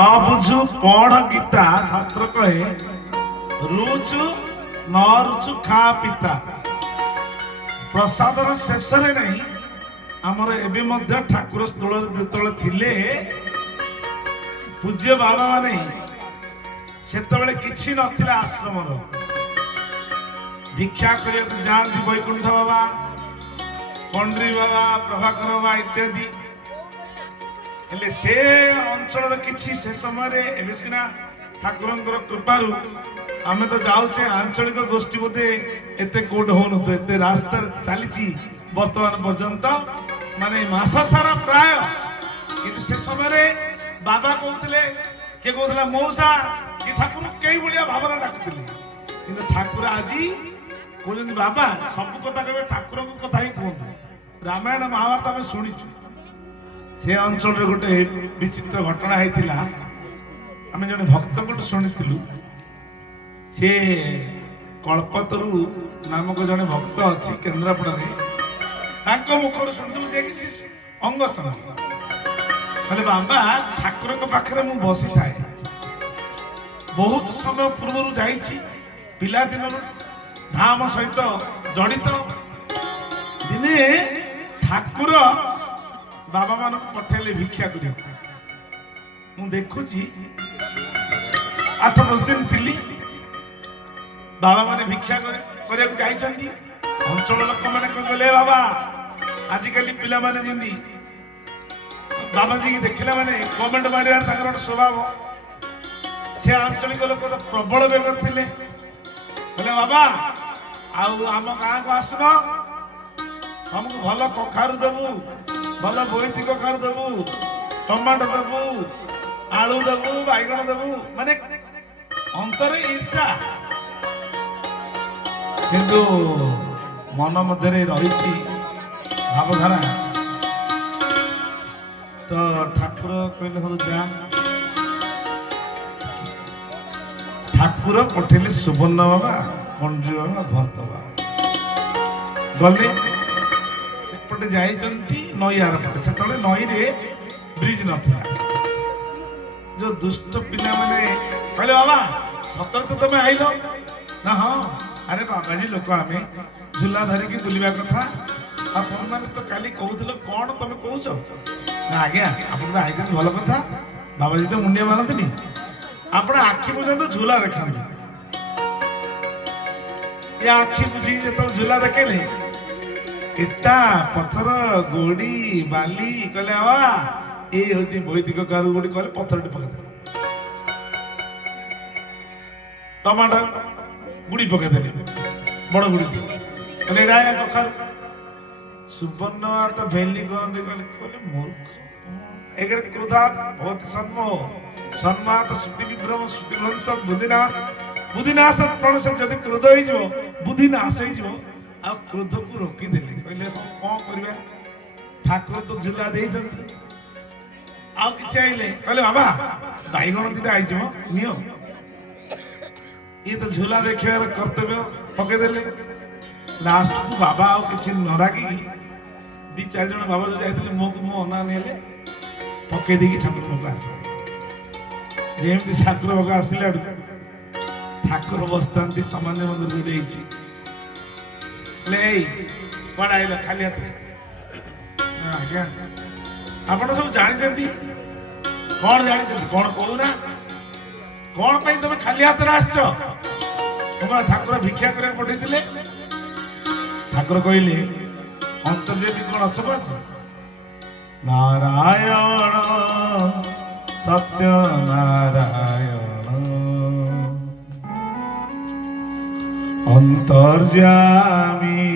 बुझु पढ़ गीता शास्त्र कहे रुचु न रुचु खा पिता प्रसादर शेष नहीं आमर एबे मध्य ठाकुर स्थल जो थिले पूज्य बाबा माने सेतबेले किछि नथिला आश्रम भिक्षा करिया जाती वैकुंठ बाबा पंड्री बाबा प्रभाकर बाबा इत्यादि हेले से अंचल किछि से समय एबे सिना ठाकुरंकर कृपारु आमे तो जाउचे आंचलिक गोष्ठी बोधे एते कोड होन तो एते रास्ता चली वर्तमान पर्यंत माने मास सारा प्राय किंतु से समय बाबा कहते किए कहला मौसा कि ठाकुर कई भाया भावना डाकुले किंतु ठाकुर आज कहते बाबा सब कथा कहे ठाकुर कथा ही कहते रामायण महाभारत आम शुणीचु से अंचल गोटे विचित्र घटना होता आम जन भक्त शुणी सी कल्पतरु नामक जड़े भक्त अच्छी केन्द्रापड़ा मुखर शुणु अंग संग कहले बाबा ठाकुर पाखे मु बसी थाए बहुत समय पूर्व जाइए पिला दिन धाम सहित जड़ित दिने ठाकुर बाबा मान पठेले भिक्षा कर देखुची 8-10 दिन थी बाबा माने भिक्षा करने अंचल लोक मैंने कहले बाबा आजिकल पिला माने जमी बाबाजी की देखला माने कमेंट मारियार गोटे स्वभाव से आंचलिक लोक तो प्रबल बेगर थे कहले बाबा आम गाँ को आसन हमको भल कखारु देवु भल बोईती कखारु देवु टमाटो देवु आलू देवु बैगण देवु माने अंतर ईर्षा किंतु मन मध्य रही भावधारा तो ठाकुर कहले हूँ जा ठाकुर पठेले सुवर्ण बाबा पंड्री बाबा भरत बाबा गले सेपटे जाइछन्ती नई आर पटे से नई रे ब्रिज नथिला जो दुष्ट पिला माने कहले बाबा सतर्क तुम आइल ना हाँ अरे बाबाजी लोक आम झूला धरिकी बुलवा कथा आपण मैंने तो काली कहूल कौन तुम कौच ना आज्ञा आप आई भल कथा बाबाजी तो मुंडिया मारती आप आखि पर्यंत झूला देखा ये आखि बुझी जो झूला देखेले इटा पत्थर गोड़ी बाली कहले बाबा ये हूँ वैदिक कार गोड़ी कहले पत्थर पकड़ टमाटर गुड़ी पकईदे बड़ गुड़ी कहले राय कखार सुवर्ण तो भेली कहते कहले मूर्ख एक क्रोधा बहुत सन्मोह सन्मात श्रुति विभ्रम श्रुति भ्रंश बुद्धिनाश बुद्धिनाश प्रणश जब क्रोध हो बुद्धिनाश हो आ क्रोध को रोकीदेले कहले कौन करवा ठाकुर तो झूला दे आउ कि आइले कहले बाबा बैगण दीटा आई नियो ये तो झूला देखार कर्तव्य पकईदे लास्ट को बाबा आउ कि नरागी 2-4 जन बाबा जो जाते मो को मो अना नेले पकई देकी ठाकुर पाक आस जमी ठाकुर पाक आसला ठाकुर बसता सामान्य मंदिर जो कौन आइल खाली हाथ आज्ञा आप सब जानते कौन जानते कौन कहूना कौन पाई तुम खाली हाथ आसच तुम ठाकुर भिक्षा कर पठे ठाकुर कहले अंतर्देवी कौन अच्छ नारायण सत्य नारायण अंतर्यामी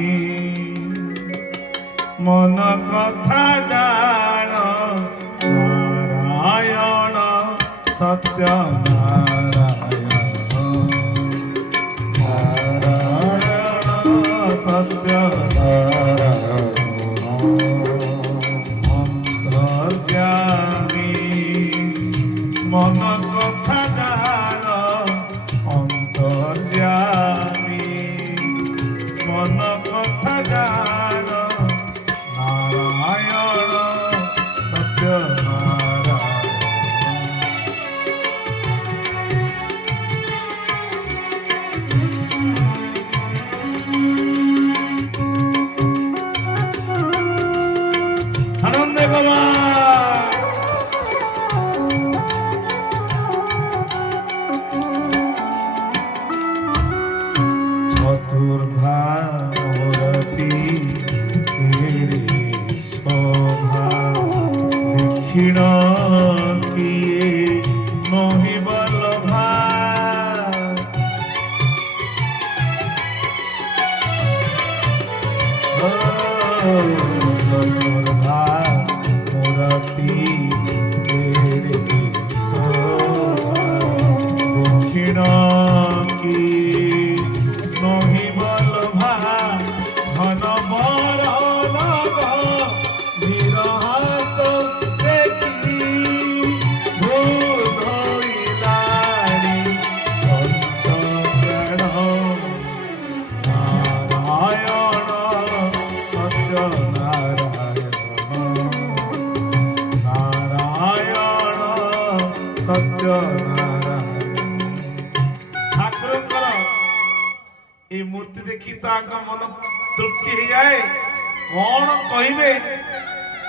मन कथा जान नारायण सत्य नारायण नारायण सत्य नारायण अंतर्यामी मन कथा जान अंतर्यामी मन कथा जान नारायण सत्य नारायण सत्य ठाकुर ये मूर्ति देखी तो मन तृप्ति हो जाए कौन कहे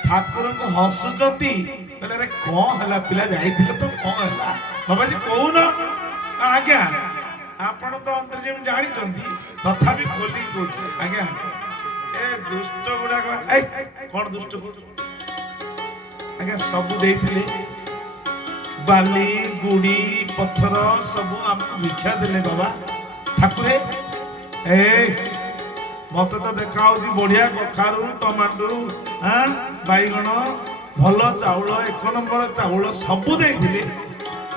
ठाकुर को हसुचती कहले कौन है पिला जाइए तो कौन है बाबा जी कौन आज्ञा आपण तो अंतर्जेम जानी तथापि खोली कौच आज्ञा ए दुष्ट गुड़ाक कौन दुष्ट आज्ञा सब देथिले बाली गुड़ी पत्थर सब आमको भिक्षा देले बाबा ठाकुर ए मत तो देखा बढ़िया कखारू टमाटो बैगण भल चाउल एक नंबर चाउल सब देथिले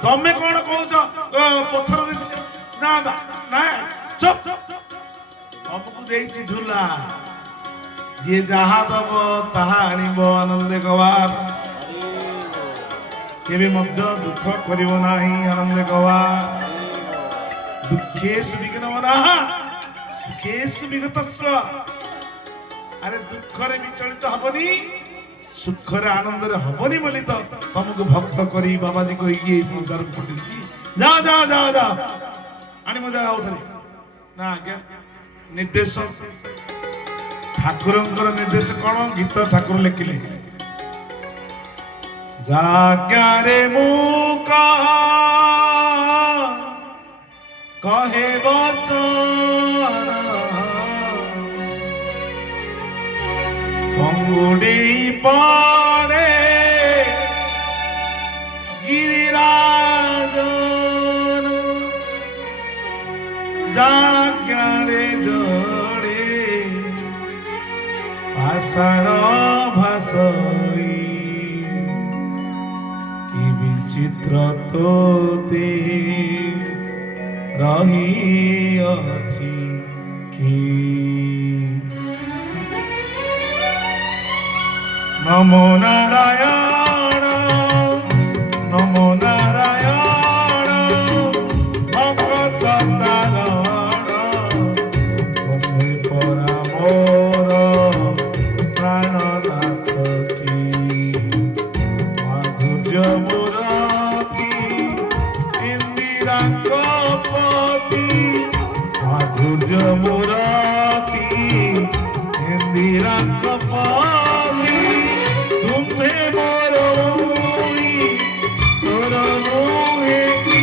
तमे कौन कौच पत्थर ना ना चुप हमको देछि झूला जे जहा दब ताहा आनिब आनंद गवार केबे मध्य दुख करिव नाही आनंद गवार दुखेश विघ्नवनाः सुखेश विगतस्व अरे दुखरे विचलित हबनी सुखरे आनंदरे हबनी बोली तो तुमको भक्त करी बाबा जी को ये संसार पड़ी जा जा जा जा आनी मजा आउथरे ना आज्ञा निर्देश ठाकुरंकर निर्देश कौन गीत ठाकुर लिखिले जाग्यारे मुका कहे वचन अंगुड़ी पारे गिरिराजन जाग्यारे जोड़े आषाढ़ भाषई कि विचित्र तो दे रही अछि कि नमो नारायण नमो नारायण भगत नारायण तुम्हें परा मोर प्राणनाथ की माधुर्य मुराती इंदिरा कपति माधुर्य मुराती इंदिरा कपति तुम्हें मोरो तोरा मोहे की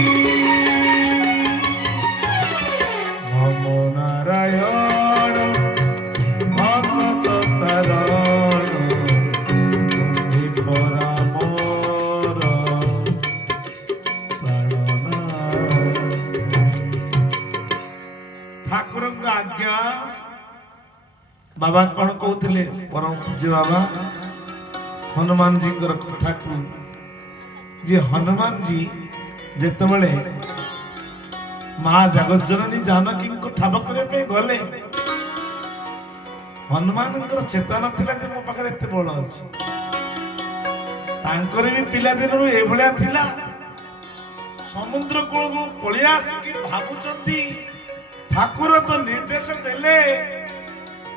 नमो नारायण भगत नारायण तुम्हें परा मोर ठाकुर आज्ञा बाबा कौन कहते परम पूज्य बाबा हनुमान जी कथा को जे हनुमान जी जिते माँ जगत जननी जानकी को ठाब करने गले हनुमान चेता नाला मो पाखे एत बल अच्छी भी पिला दिन एभलिया समुद्र कूल को पलिया आसिक भावुंट ठाकुर तो निर्देश देले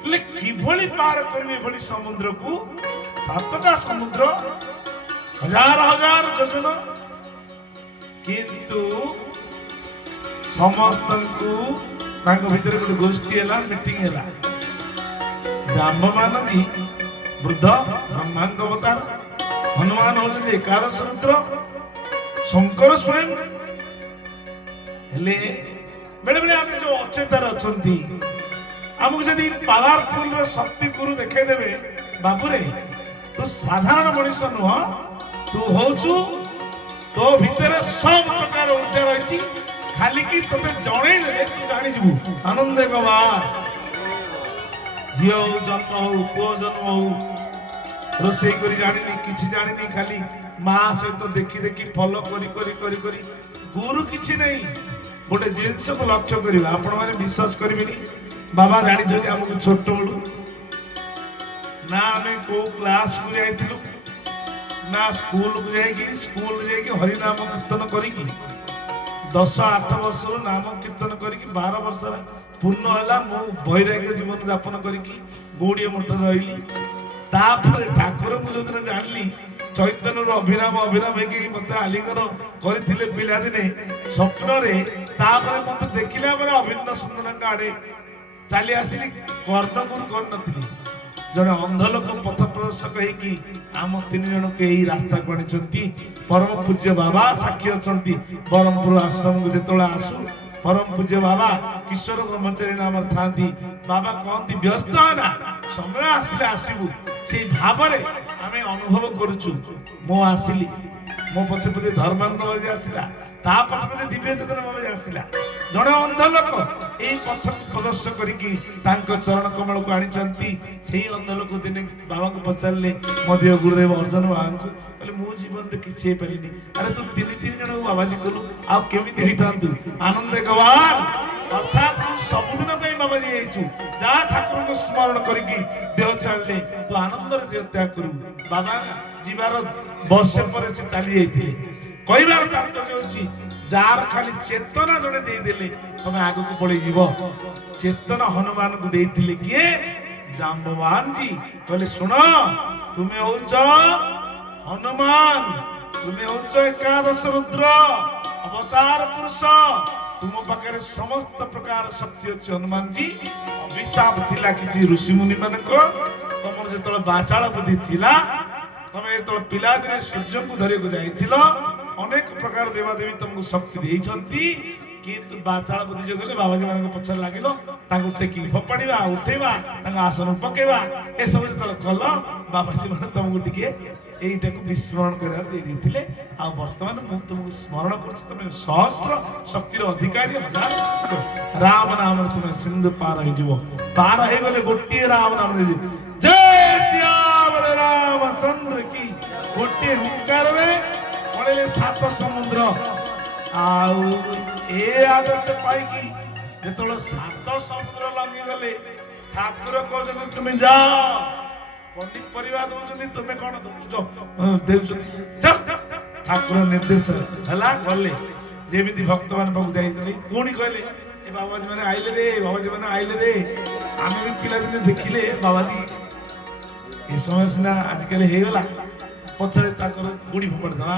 किभली पार करें समुद्र को 7टा समुद्र हजार हजार योजन किंतु समस्त भीतर गोटे गोष्ठी है मीटिंग है जाम्बमान वृद्ध ब्रह्मांड अवतार हनुमान होते एकादश रुद्र शंकर स्वयं बेले बेले आम जो अचेतार अच्छा आमको जब पावरफुल शक्ति गुरु देखेदेवे बाबूरे तू साधारण मनुष्य नुह तू होचु तो भीतर सब प्रकार ऊर्जा रही खाली कि तुम जड़े तू जानी जीवु आनंद गवार झी हो जन्म हो पुओ जन्म हो रोसे करी जानी किछि जानी खाली माँ सहित देखी देखी फॉलो करी करी करी करी गुरु किछि नहीं गोटे जिनस को लक्ष्य करवा आपण मैंने विश्वास करेंगे बाबा जानी आमको छोट बड़ू ना आम को क्लास को जाइलु ना स्कूल को जाकि हरिनाम कीर्तन करी 10-8 वर्ष नाम कीर्तन करी 12 वर्ष पूर्ण है मु वैराग्य जीवन यापन करी गौड़िया मठ रही ठाकुर को जो दिन जानी ଚୈତନ୍ୟର ଅଭିରାମ ହେଇକି ମତେ ଆଲିଙ୍ଗନ କରିଥିଲେ ପିଲାଦିନେ ସ୍ୱପ୍ନରେ। ତାପରେ ମତେ ଦେଖିଲା ପରେ ଅଭିନ୍ନ ସୁନ୍ଦରଙ୍କ ଆଡେ ଚାଲି ଆସିଲି, କର୍ଣ୍ଣଗୁରୁ କରିନଥିଲି। ଜଣେ ଅନ୍ଧ ଲୋକ ପଥ ପ୍ରଦର୍ଶକ ହେଇକି ଆମ 3 ଜଣଙ୍କୁ ଏଇ ରାସ୍ତାକୁ ଆଣିଛନ୍ତି। ପରମ ପୂଜ୍ୟ ବାବା ସାକ୍ଷୀ ଅଛନ୍ତି। ବ୍ରହ୍ମପୁର ଆଶ୍ରମକୁ ଯେତେବେଳେ ଆସୁ ପରମ ପୂଜ୍ୟ ବାବା କିଶୋର ବ୍ରହ୍ମଚାରୀ ନାମରେ ଥାନ୍ତି। ବାବା କହନ୍ତି ବ୍ୟସ୍ତ ନା, ସମୟ ଆସିଲେ ଆସିବୁ। ସେଇ ଭାବରେ ଆମେ ଅନୁଭବ କରୁଛୁ। ମୁଁ ଆସିଲି, ମୋ ପଛେ ପଛେ ଧର୍ମାନନ୍ଦ ବାଜି ଆସିଲା, ତା ପଛେ ପଛେ ଦିବ୍ୟ ଚେତନ ବାବାଜୀ ଆସିଲା। ଜଣେ ଅନ୍ଧ ଲୋକ ଏଇ ପଥ ପ୍ରଦର୍ଶନ କରିକି ତାଙ୍କ ଚରଣ କମଳକୁ ଆଣିଛନ୍ତି। ସେଇ ଅନ୍ଧ ଲୋକ ଦିନେ ବାବାଙ୍କୁ ପଚାରିଲେ, ମୋ ଦିଅ ଗୁରୁଦେବ ଅର୍ଜୁନ ବାବାଙ୍କୁ, କହିଲେ ମୁଁ ଜୀବନରେ କିଛି ହେଇପାରିନି। ଆରେ ତୁ 3 ଜଣଙ୍କୁ ବାବାଜୀ କଲୁ, ଆଉ କେମିତି ହେଇଥାନ୍ତୁ? ଆନନ୍ଦ ଗବାନ ଅର୍ଥାତ୍ ସବୁଦିନ ପାଇଁ ବାବାଜୀ ହେଇଛୁ। ଯାହା ଠାକୁରଙ୍କୁ ସ୍ମରଣ କରିକି ଦେହ ଛାଡ଼ିଲେ ତୁ ଆନନ୍ଦରେ ଦେହ ତ୍ୟାଗ କରୁ। ବାବା ଯିବାର ବର୍ଷେ ପରେ ସେ ଚାଲି ଯାଇଥିଲେ। କହିବାର ତାତ୍ପର୍ଯ୍ୟ ହେଉଛି, ଯାହାର ଖାଲି ଚେତନା ଜଣେ ଦେଇଦେଲେ ତମେ ଆଗକୁ ପଳେଇ ଯିବ। ଚେତନା ହନୁମାନଙ୍କୁ ଦେଇଥିଲେ କିଏ? ଜାମ୍ବବାନ ଜି। କହିଲେ ଶୁଣ, ତୁମେ ହଉଛ ହନୁମାନ, ତୁମେ ହଉଛ ଏକାଦଶ ରୁଦ୍ର ଅବତାର ପୁରୁଷ। ତୁମ ପାଖରେ ସମସ୍ତ ପ୍ରକାର ଶକ୍ତି ଅଛି ହନୁମାନ ଜି। ଅଭିଶାପ ଥିଲା କିଛି ଋଷି ମୁନି ମାନଙ୍କର। ତମର ଯେତେବେଳେ ବାଚାଳ ବୁଦ୍ଧି ଥିଲା, ତମେ ଯେତେବେଳେ ପିଲାଦିନେ ସୂର୍ଯ୍ୟଙ୍କୁ ଧରିବାକୁ ଯାଇଥିଲ, ଅନେକ ପ୍ରକାର ଦେବାଦେବୀ ତମକୁ ଶକ୍ତି ଦେଇଛନ୍ତି। କିନ୍ତୁ ବାଚାଳ ବୁଦ୍ଧି ଯୋଗରେ ବାବାଜୀ ମାନଙ୍କ ପଛରେ ଲାଗିଲ, ତାଙ୍କୁ ଟେକିକି ଫୋପାଡ଼ିବା, ଉଠେଇବା, ତାଙ୍କ ଆସନ ପକେଇବା, ଏସବୁ ଯେତେବେଳେ କଲ, ବାବାଜୀ ମାନେ ତମକୁ ଟିକେ এইটাকে বিস্মরণ করে দিয়ে দিয়েছিলে। আর বর্তমানে ମୁଁ ତୁମକୁ ସ୍ମରଣ କରୁଛି, ତମେ ସହସ୍ର ଶକ୍ତିର ଅଧିକାରୀ। ରାମ ନାମରେ ତୁମେ ସିନ୍ଧୁ ପାର ହେଇଯିବ। ପାର ହେଇଗଲେ ଗୋଟିଏ ରାମ ନାମରେ ହେଇଯିବ। ଜୟ ଶ୍ୟାମ ରାମଚନ୍ଦ୍ର କି। ଗୋଟିଏ ହୁଙ୍କାରରେ ପଳେଇଲେ 7 ସମୁଦ୍ର। ଆଉ ଏ ଆଦର୍ଶ ପାଇକି ଯେତେବେଳେ 7 ସମୁଦ୍ର ଲଙ୍ଗିଗଲେ, ଠାକୁର କହୁଛନ୍ତି ତୁମେ ଯାଅ। पंडित परिवार दौरान तुम्हें कौन ठाकुर निर्देश है गले जमी भक्त मान पुणी कहले बाबाजी मैंने आइले रे, बाबाजी मैंने आइले रे। आम भी पिला दिने देखिले बाबाजी ये समय सीना आजिकल होगला पचरे गुड़ी फोपाड़ी दवा।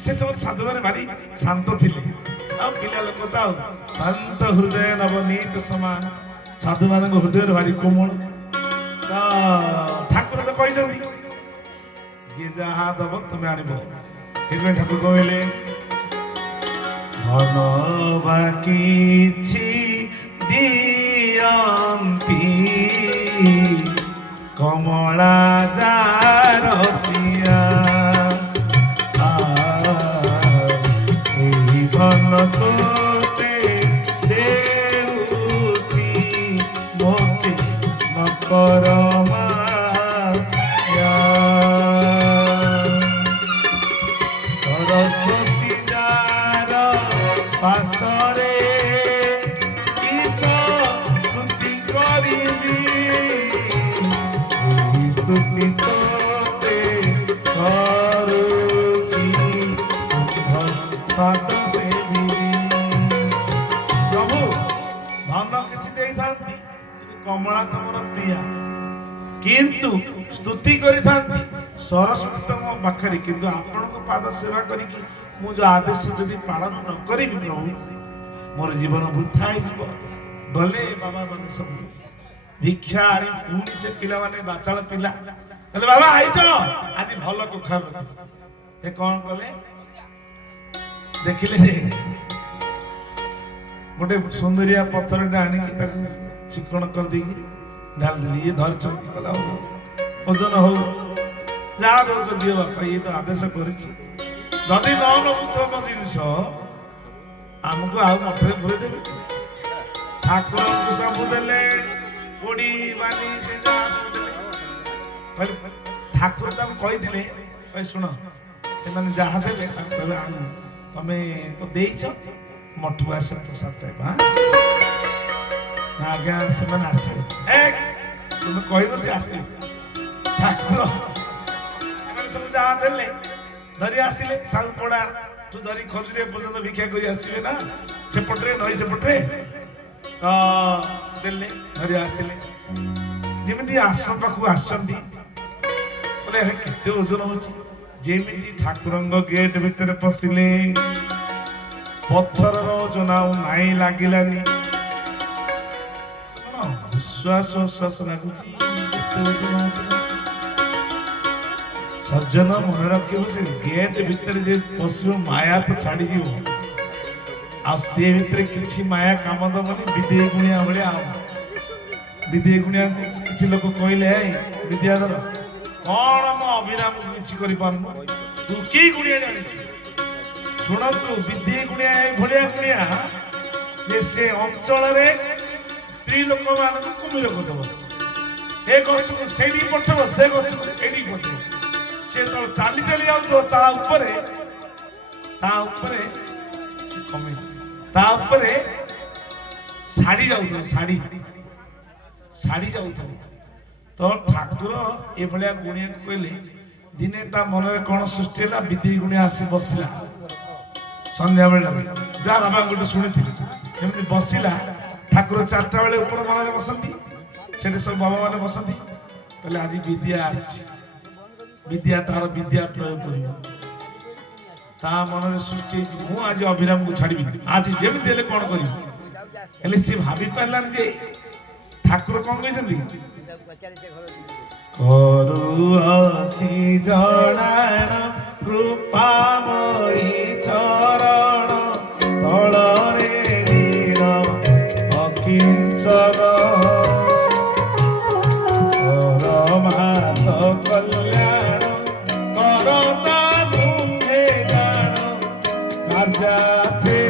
से समय साधु मैंने भारी शांत थे। पिला लोक तो शांत हृदय नवनीत समान साधु मान हृदय भारी कोमल। ठाकुर तो कहते जी जहाँ दब तुम्हें आनब। ठाकुर कहले धन बाकी दियंती कमला जार धन तोते देउसी मोते मकर कमला तुम प्रिया किंतु स्तुति करिथांती सरस्वती तुम पाखरे। किंतु आपण पाद सेवा करी मु जो आदेश जदि पालन न करी प्रभु मोर जीवन वृथा हो गले। बाबा माने सब भिक्षा आनी पुणी से पिला माने बाचाल पिला कहले बाबा आइज आज भल कखा ए कौन कले देखिले से गोटे सुंदरिया पत्थर आनी चिकन कर दी ढाल दिली। ये धर चला ओजन हो जा दिए बापा ये तो आदेश करी जदि न नबू तुम जिनस आमको आउ मठे पुरे देवे। ठाकुर को सब देले कोड़ी बानी से ठाकुर तक कही शुण से जहाँ देवे तमें तो देच मठू आस प्रसाद पाइबा आज्ञा से तुम कह आसे ठाकुर सब जहाँ देले धरी आसिले साल पड़ा तू धरी खजुरी पर्यटन भिक्षा कर आसवे ना सेपटे नई सेपटे देले धरी आसिले जमी आश्रम पाखक आसते ओजन हो ଯେମିତି ଠାକୁରଙ୍କ ଗେଟ୍ ଭିତରେ ପଶିଲେ ପଥରର ଓଜନ ଆଉ ନାଇଁ ଲାଗିଲାନି। ନିଶ୍ୱାସ ପ୍ରଶ୍ୱାସ ଲାଗୁଛି। ସଜ୍ଜନ ମନେ ରଖିବ, ସେ ଗେଟ୍ ଭିତରେ ଯେ ପଶିବ ମାୟା ତ ଛାଡ଼ିଯିବ, ଆଉ ସେ ଭିତରେ କିଛି ମାୟା କାମ ଦବନି। ବିଦେଇ ଗୁଣିଆ ଭଳିଆ ଆଉ ବିଦେଇ ଗୁଣିଆ କିଛି ଲୋକ କହିଲେ, ବିଦ୍ୟାଧର କଣ ମୋ ଅଭିରାମକୁ କିଛି କରିପାରୁନୁ, ତୁ କି ଗୁଣିଆ ଜାଣିଛୁ? ଶୁଣନ୍ତୁ, ବିଦେଇ ଗୁଣିଆ ଭଳିଆ ଗୁଣିଆ ଯେ ସେ ଅଞ୍ଚଳରେ ସ୍ତ୍ରୀ ଲୋକମାନଙ୍କୁ କୁମିର କରିଦେବ। ଏ ଗଛକୁ ସେଇଠିକି ପଠେଇବ, ସେ ଗଛକୁ ଏଇଠିକି ପଠେଇବ। ସେ ଯେତେବେଳେ ଚାଲି ଚାଲି ଯାଉଥିବ ତା ଉପରେ ଶାଢ଼ୀ ଯାଉଥିବ, ଶାଢ଼ୀ ଯାଉଥିବ। ତ ଠାକୁର ଏଭଳିଆ ଗୁଣିଆକୁ କହିଲେ, ଦିନେ ତା ମନରେ କଣ ସୃଷ୍ଟି ହେଲା, ବିଦେଇ ଗୁଣିଆ ଆସି ବସିଲା ସନ୍ଧ୍ୟାବେଳେ। ଯାହା ବାବାଙ୍କଠୁ ଶୁଣିଥିଲି, ଯେମିତି ବସିଲା, ଠାକୁର 4ଟା ବେଳେ ଉପର ମନରେ ବସନ୍ତି, ସେଠି ସବୁ ବାବା ମାନେ ବସନ୍ତି। କହିଲେ ଆଜି ବିଦ୍ୟା ଆସିଛି, ବିଦ୍ୟା ତାର ବିଦ୍ୟା ପ୍ରୟୋଗ କରିବ। ତା ମନରେ ସୃଷ୍ଟି ହେଇଛି, ମୁଁ ଆଜି ଅଭିରାମକୁ ଛାଡ଼ିବି, ଆଜି ଯେମିତି ହେଲେ କଣ କରିବି। ହେଲେ ସିଏ ଭାବି ପାରିଲାନି ଯେ ଠାକୁର କଣ କହିଛନ୍ତି, କରୁଅଛି ଜଣାଣ କୃପାମୟୀ ଚରଣ ତଳରେ ନୀର ଅକିଞ୍ଚନ ପରମାସ କଲ୍ୟାଣ କରତା ତୁମେ ଜାଣ କାର୍ଯ୍ୟାର୍ଥେ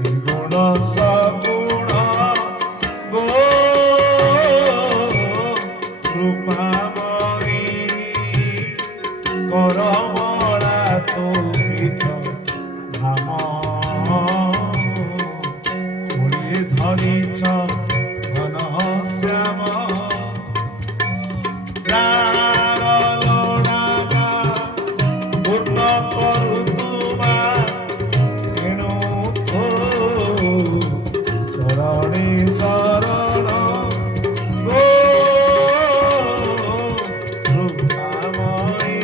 ନିର୍ଗୁଣ ସଗୁଣ ଗো কৃপাময়ী করমলা তুমিত ধাম মূলে ধরিছ ঘন শ্যাম পূর্ণ করু তোমা এণু চরণে শরণ গো কৃপাময়ী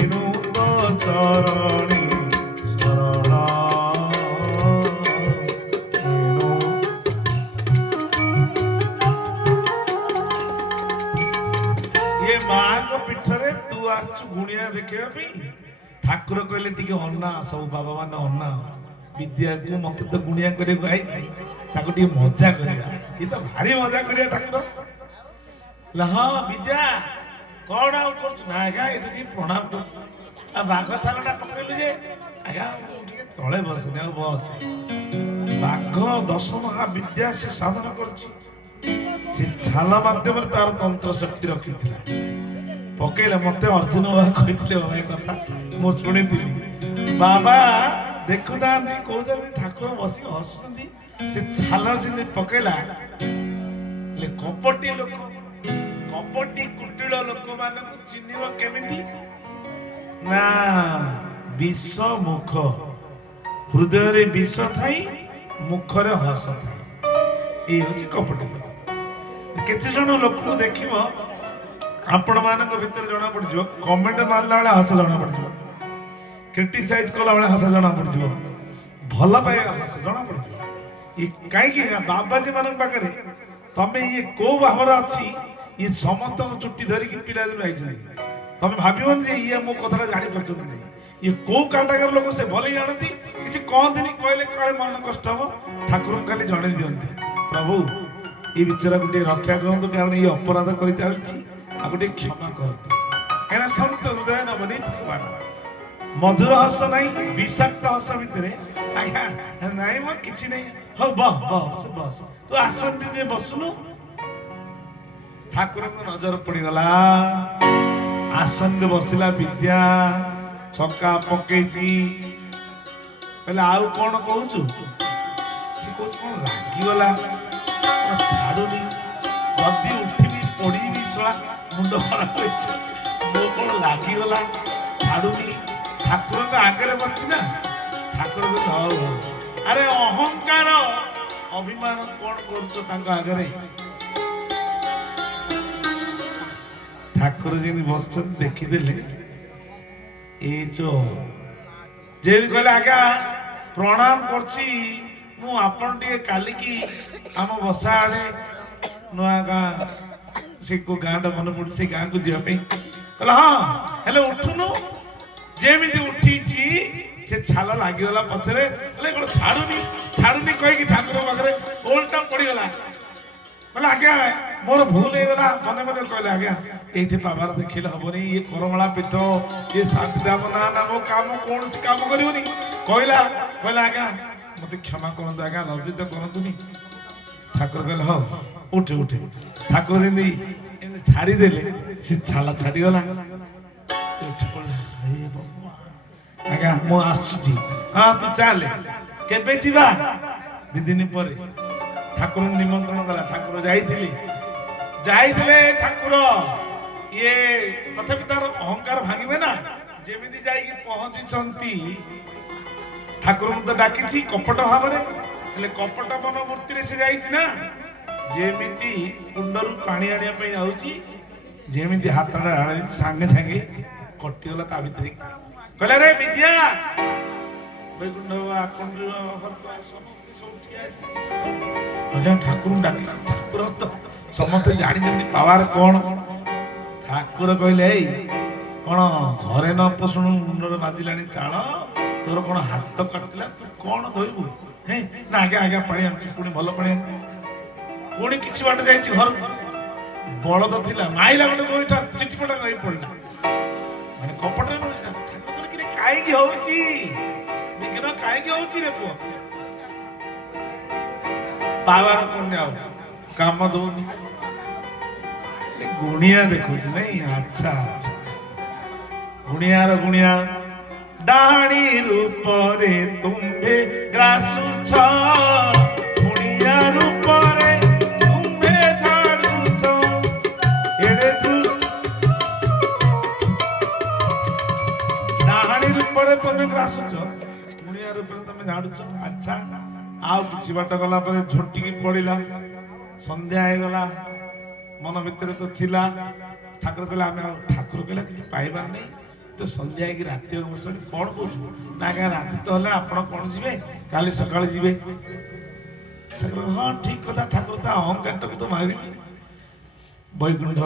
এণু তো চরণে শরণ এণু। ये मांग पीठरे तू आसु गुणिया देखिया भी ठाकुर कहले टिके अन्ना सब बाबा माने अन्ना विद्या को मत तो गुणिया करे गाई ताको टिके मजा करिया। ये तो भारी मजा करिया ठाकुर ला। हां विद्या कोण आउ करछ ना आगा ए टिके प्रणाम कर आ बाघ छालटा पकइलु जे आगा टिके तळे बस ने बस। बाघ 10 महा विद्या से साधन करछि, से छाल माध्यम तार तंत्र शक्ति रखिथिला पकेला। मते अर्जुन बाबा कहिथिले बाबा कथा मो सुनिथिली। बाबा देखुदांती कहउथि ठाकुर बसी हसुंती, से छाल जिने पकेला ले कपटी लोक कपटी कुटिल लोक मानकु चिन्हिब केमिति ना विष मुख हृदय रे विष थाई मुख रे हस थाई। ए होची कपटी लोक। केते जण लोक देखिबो आपण मानक भीतर जणा पड़ जिवो, कमेंट मारला वाला हस जणा पड़ जिवो, क्रिटिसाइज कला वाला हस जणा पड़ जिवो, भला पाए हस जणा पड़ जिवो। ई काई कि बाबाजी मानक पाखरे तमे ये को भावर अछि, ये समस्त चुट्टी धरि कि पिला दिन आइछन। तमे भाबिबन जे ये मो कथरा जानि परछन नै, ये को काटागर लोक से भले जानती किछि कहदिनी कहले काले मन कष्ट हो। ठाकुर खाली जणे दियंती, प्रभु ये बिचारा गोटे रक्षा करतु, कारण ये अपराध कर चलती आ गोटे क्षमा करतु। कहना संत हृदय नवनी स्मरण मधुर हस नहीं विषाक्त हस भितर आज्ञा नाई मो किछि नहीं हो बस बस तू आसन दिन बसुनु। ठाकुर को नजर पड़ी गला, आसन रे बसिला विद्या छक्का पकेजी। कहले आउ कोन कहउछु, से कोन लागी गला छाड़ुनी जदि उठिबी पड़ीबी सला मुंड खराब मो कौन लागिगला छाड़ुनी। ठाकुर तो आगे बसी ना, ठाकुर को अरे अहंकार अभिमान कौन कर आगे ଠାକୁର ଯେମିତି ବସିଛନ୍ତି ଦେଖିଦେଲେ ଏଇ ଯୋଉ ଯେମିତି କହିଲେ ଆଜ୍ଞା ପ୍ରଣାମ କରୁଛି ମୁଁ ଆପଣ ଟିକେ କାଲିକି ଆମ ବସା ଆଡେ ନୂଆ ଗାଁ ସେ କୋଉ ଗାଁଟା ମନେ ପଡୁଛି ସେ ଗାଁକୁ ଯିବା ପାଇଁ କହିଲା ହଁ ହେଲେ ଉଠୁନୁ ଯେମିତି ଉଠିଛି ସେ ଛାଲ ଲାଗିଗଲା ପଛରେ ହେଲେ କଣ ଛାଡୁନି ଛାଡୁନି କହିକି ଠାକୁର ପାଖରେ ଓଲଟା ପଡିଗଲା କହିଲା ଆଜ୍ଞା ମୋର ଭୁଲ ହେଇଗଲା ମନେ ମନେ କହିଲେ ଆଜ୍ଞା ଏଇଠି ପାବାର ଦେଖିଲେ ହବନି ଇଏ କରମଳା ପୀଠ ଇଏ ଶାନ୍ତିଧାମ ନା ମୋ କାମ କୌଣସି କାମ କରିବନି କହିଲା ଆଜ୍ଞା ମତେ କ୍ଷମା କରନ୍ତୁ ଆଜ୍ଞା ଲଜ୍ଜିତ କରନ୍ତୁନି ଠାକୁର କହିଲେ ହଉ ଉଠେ ଉଠେ ଠାକୁର ଯେମିତି ଛାଡିଦେଲେ ସେ ଛାଲ ଛାଡିଗଲା ଉଠି ପଡିଲା ଆଜ୍ଞା ମୁଁ ଆସୁଛି ହଁ ତୁ ଚାଲେ କେବେ ଯିବା 2 ଦିନ ପରେ ଠାକୁରଙ୍କୁ ନିମନ୍ତ୍ରଣ କଲା ଠାକୁର ଯାଇଥିଲେ ଠାକୁର ଇଏ ତଥାପି ତାର ଅହଙ୍କାର ଭାଙ୍ଗିବେ ନା ଯେମିତି ଯାଇକି ପହଞ୍ଚିଛନ୍ତି ଠାକୁରଙ୍କୁ ତ ଡାକିଛି କପଟ ଭାବରେ ହେଲେ କପଟ ମନୋବୃତ୍ତିରେ ସେ ଯାଇଛି ନା ଯେମିତି କୁଣ୍ଡରୁ ପାଣି ଆଣିବା ପାଇଁ ଯାଉଛି ଯେମିତି ହାତଟା ଆଣିଛି ସାଙ୍ଗେ ସାଙ୍ଗେ କଟିଗଲା ତା ଭିତରେ କହିଲା ରେ ବିଦ୍ୟା ବୈକୁଣ୍ଠ ଠାକୁର ଡାକି ଠାକୁର ତ ସମସ୍ତେ ଜାଣିଛନ୍ତି ପାୱାର କଣ ଠାକୁର କହିଲେ ଏଇ କଣ ଘରେ ନ ପଶୁଣୁ ମୁଣ୍ଡରେ ବାଜିଲାଣି ଚାଳ ତୋର କଣ ହାତ କାଟିଲା ତୁ କଣ ଧୋଇବୁ ହେ ନା ଆଜ୍ଞା ଆଜ୍ଞା ପାଣି ଆଣୁଛି ପୁଣି ଭଲ ପାଣି ପୁଣି କିଛି ବାଟ ଯାଇଛି ଘରକୁ ବଳଦ ଥିଲା ମାଇଲା ଗୋଟେ ଗୋଇଠା ଚିଟିପଟା ରହି ପଡିଲା ମାନେ କପଟରେ ମିଳୁଛି ଠାକୁର କିରେ କାହିଁକି ହଉଛି ବିଘ୍ନ କାହିଁକି ହଉଛି ରେ ପୁଅ ପାୱାର କନ୍ୟା କାମ ଦଉନି ଗୁଣିଆ ଦେଖୁଛି ନାଇଁ ଆଚ୍ଛା ଗୁଣିଆ ଡାହାଣୀ ରୂପରେ ତୁମ୍ଭେ ଗ୍ରାସୁଛ ଗୁଣିଆ ରୂପରେ ତୁମ୍ଭେ ଝାଡୁଛ ଏଡେ ଡାହାଣୀ ରୂପରେ ତୁମେ ଗ୍ରାସୁଛ ଗୁଣିଆ ରୂପରେ ତମେ ଝାଡୁଛ ଆଚ୍ଛା ଆଉ କିଛି ବାଟ ଗଲା ପରେ ଝୁଣ୍ଟିକି ପଡିଲା ସନ୍ଧ୍ୟା ହେଇଗଲା ମନ ଭିତରେ ତ ଥିଲା ଠାକୁର କହିଲେ ଆମେ ଆଉ ଠାକୁର କହିଲା କିଛି ପାଇବାର ନାହିଁ ତ ସନ୍ଧ୍ୟା ହେଇକି ରାତି ବସିଲେ କଣ କହୁଛୁ ନା ଆଜ୍ଞା ରାତି ତ ହେଲେ ଆପଣ କଣ ଯିବେ କାଲି ସକାଳେ ଯିବେ ଠାକୁର ହଁ ଠିକ କଥା ଠାକୁର ତା ଅହଙ୍କାରଟାକୁ ତ ମାରିବି ବୈକୁଣ୍ଠ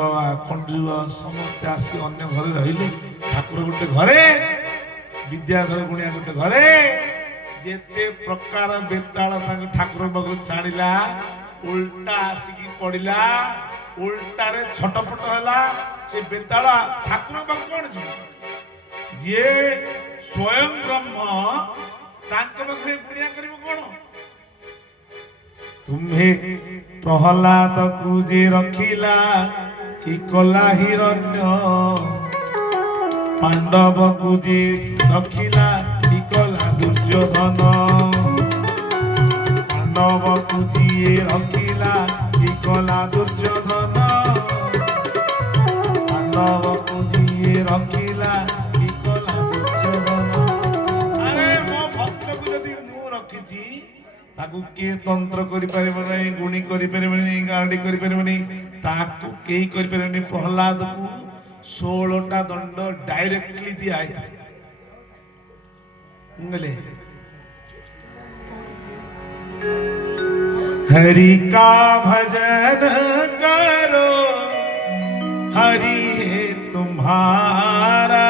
କଣ୍ଡୁଅ ସମସ୍ତେ ଆସି ଅନ୍ୟ ଘରେ ରହିଲେ ଠାକୁର ଗୋଟେ ଘରେ ବିଦ୍ୟାଧର ଗୁଣିଆ ଗୋଟେ ଘରେ ଯେତେ ପ୍ରକାର ବେତାଳ ତାଙ୍କ ଠାକୁର ପାଖକୁ ଛାଡ଼ିଲା ଉଲ୍ଟା ଆସିକି ପଡିଲା ଉଲ୍ଟାରେ ଛଟପଟ ହେଲା ସେ ବେତାଳ ଠାକୁର ପାଖକୁ କଣ ଯିବ ଯିଏ ସ୍ୱୟଂ ବ୍ରହ୍ମ ତାଙ୍କ ପାଖରେ ଗୁଣିଆ କରିବ କଣ ତୁମ୍ଭେ ପ୍ରହ୍ଲାଦକୁ ଯେ ରଖିଲା କି କଲା ହିରଣ୍ୟ ପାଣ୍ଡବକୁ ଯେ ରଖିଲା କି କଲା ଦୁର୍ଯ୍ୟୋଧନ ପାଣ୍ଡବକୁ ଯିଏ ରଖିଲା କି କଲା ଦୁର୍ଯ୍ୟୋଧନ ପାଣ୍ଡବକୁ ଯିଏ ରଖିଲା କି କଲା ଦୁର୍ଯ୍ୟୋଧନ ଆରେ ମୋ ଭକ୍ତକୁ ଯଦି ମୁଁ ରଖିଛି ତାକୁ କିଏ ତନ୍ତ୍ର କରିପାରିବ ନାହିଁ ଗୁଣି କରିପାରିବନି ଗାରଡି କରିପାରିବନି ତାକୁ କେହି କରିପାରିବନି ପ୍ରହ୍ଲାଦକୁ 16ଟା ଦଣ୍ଡ ଡାଇରେକ୍ଟଲି ଦିଆହେଇଥିଲା हरि का भजन करो हरि है तुम्हारा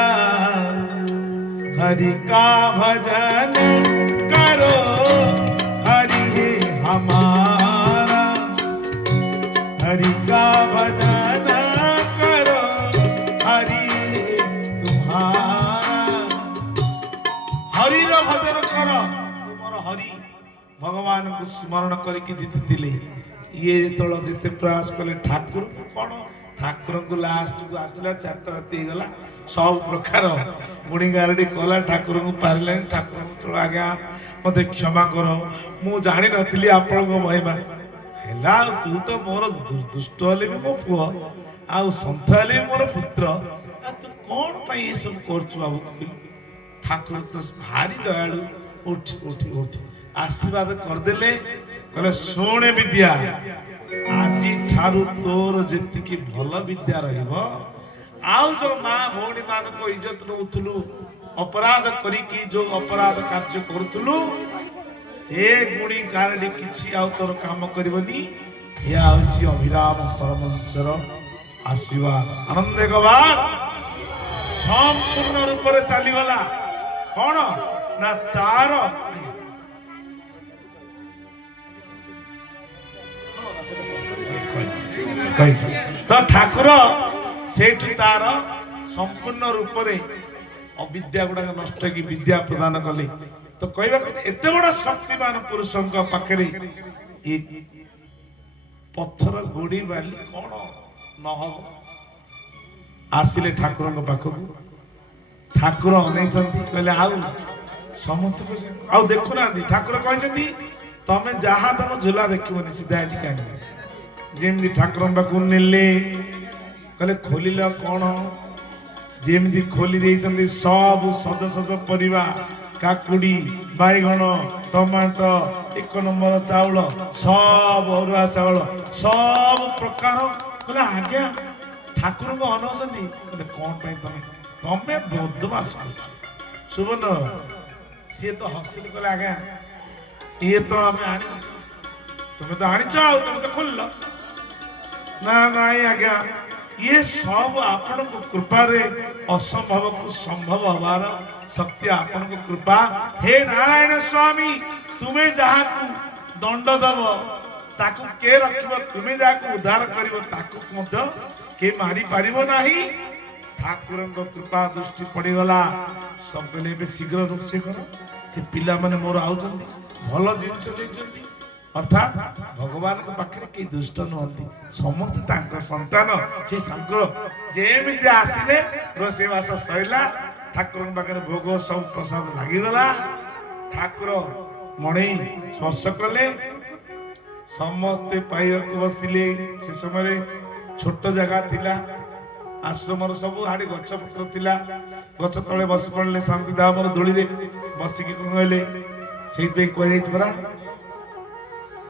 हरि का भजन करो हरि है हमारा हरि का भजन करो हरि है तुम्हारा हरि रो भजन करो तुमर हरि भगवान को स्मरण करके जीतिले ये जेतल जिते प्रयास कले ठाकुर कौन ठाकुर को लास्ट को आसला 4 राति गला सब प्रकार गुणी गारडी कला ठाकुर को पारले ठाकुर चलो आज्ञा मते क्षमा करो मु जानि नथिली आपण को महिमा हेला तू तो मोर दुष्ट हले भी मो पुओ आ संत हले मोर पुत्र आ तू कोन पई ए सब करछु बाबू ठाकुर तो भारी दयालु उठ उठ उठ आशीर्वाद करदेले कहले सोने विद्या आज ठारू तोर जेतिकी भल विद्या रहिबो आउ जो माँ भौणी मान को इज्जत नौथुलु अपराध करिकी जो अपराध कार्य करुथुलु से गुणी कारणी किछि आउ तोर काम करबनी या होछि अभिराम परमहंसर आशीर्वाद आनंद गवार संपूर्ण रूप से चली गला कौन ना तार तो ठाकुर से तार संपूर्ण रूप से अविद्या गुड़ा नष्ट की विद्या प्रदान कले तो कहवा एत बड़ा शक्तिमान पुरुष पाखे पत्थर गोड़ी बाली कौन न आसिले ठाकुर पाखक ठाकुर अनेक कहले आउ समस्त आउ देखुना ठाकुर कहते तमें जहाँ तुम झूला देखनी सीधा जमी ठाकुर पाक नेले कहले खोल कौन जमी खोली देते सब सज सज परिवा काकुड़ी बैगण टमाटो एक नंबर चाउल सब अरुआ चाउल सब प्रकार कहले आज्ञा ठाकुर को अनाउछन्ती कहले कौन पे तमे बदमाश सुबर्ण सी तो हसिल कहले आज्ञा ये तो आम आनी तुम तो आनीच तुम तो खोल ना नाई आज्ञा ये सब आपण कृपा रे असंभव को संभव हबार शक्ति आपण को कृपा हे नारायण स्वामी तुम्हें जहाँ को दंड दब ताकू के रखिब तुम्हें जहाँ उद्धार करिवो ताकू मध्य के मारी पारिबो नाही ठाकुर कृपा दृष्टि पड़ीगला सब बेले शीघ्र रोषे कर से पिला माने मोर आउछन्ती भल जिनिस देइछन्ती अर्थात भगवान के पाखे के दुष्ट नहंती समस्त तांकर संतान से शंकर जेमिति आसिले रोषेवास सैला ठाकुर पाखे भोग सब प्रसाद लागिगला ठाकुर मणि स्पर्श कले समस्ते पाइबाक बसिले से समय छोट जगह थिला आश्रम सब हाड़ी गछ पत्र थिला गछ तले बस पड़े शांति दामर दोली बसिकी कहले से कह